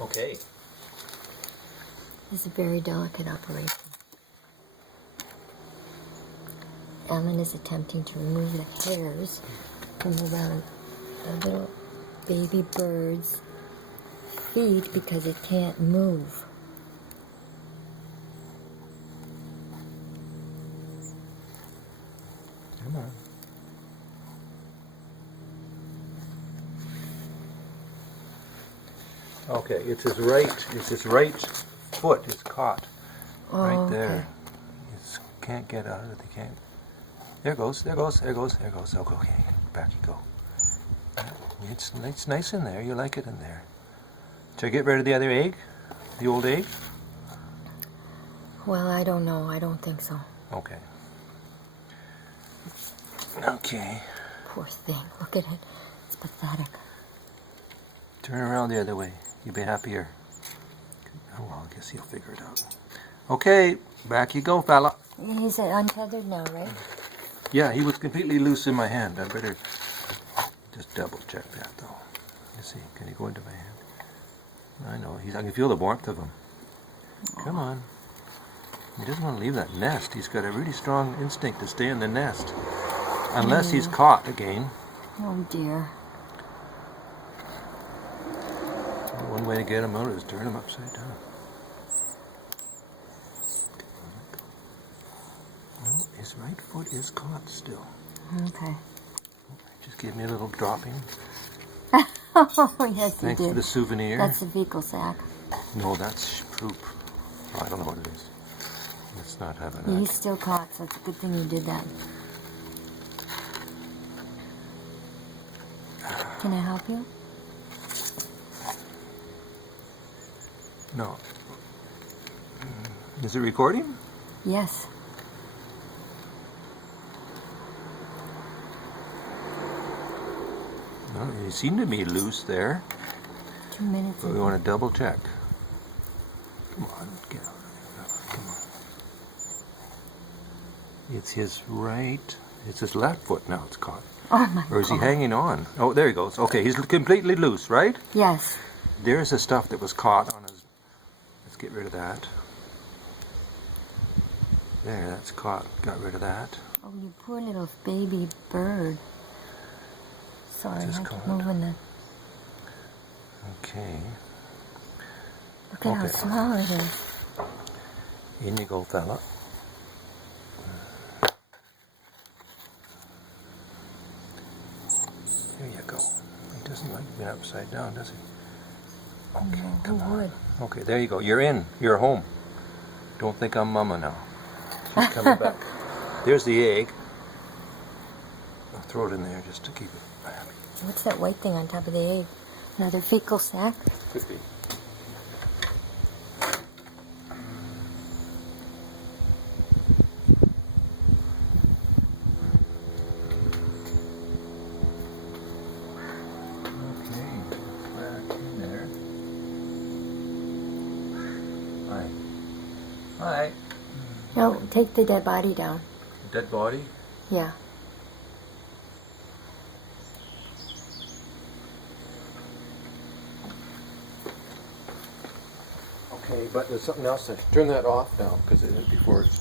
Okay. This is a very delicate operation. Ellen is attempting to remove the hairs from around the little baby bird's feet because it can't move. Come on. Okay, it's his right foot is caught right there. It can't get out of it. They can't. There goes. Okay, back you go. It's nice in there. You like it in there. Should I get rid of the other egg? The old egg? Well, I don't know. I don't think so. Okay. Okay. Poor thing. Look at it. It's pathetic. Turn around the other way. You'll be happier. Oh, well, I guess he'll figure it out. Okay, back you go, fella. He's untethered now, right? Yeah, he was completely loose in my hand. I better just double check that, though. Let's see. Can he go into my hand? I know. I can feel the warmth of him. Come on. He doesn't want to leave that nest. He's got a really strong instinct to stay in the nest. Unless he's caught again. Oh, dear. One way to get him out is turn him upside down. Oh, his right foot is caught still. Okay. Just give me a little dropping. Oh, yes, you Thanks did. for the souvenir. That's the fecal sac. No, that's poop. Oh, I don't know what it is. Let's not have it. He's still caught, so it's a good thing you did that. Can I help you? No. Is it recording? Yes. No, you seem to be loose there. 2 minutes. But we want to double check. Come on, get out of there. Come on. It's his right. It's his left foot now. It's caught. Oh my God. Or is he hanging on? Oh, there he goes. Okay, he's completely loose, right? Yes. There's the stuff that was caught on his. Let's get rid of that. There, that's caught. Got rid of that. Oh, you poor little baby bird. Sorry, I Just had caught. to move in the... Okay. Look at how Okay. small it is. In you go, fella. There you go. He doesn't like being upside down, does he? Okay, No, come who on. would? Okay, there you go. You're in. You're home. Don't think I'm mama now. She's coming back. There's the egg. I'll throw it in there just to keep it happy. What's that white thing on top of the egg? Another fecal sac? Could be. Okay, back in there. Hi. Hi. No, take the dead body down. Dead body? Yeah. Okay, but there's something else. Turn that off now, because before it's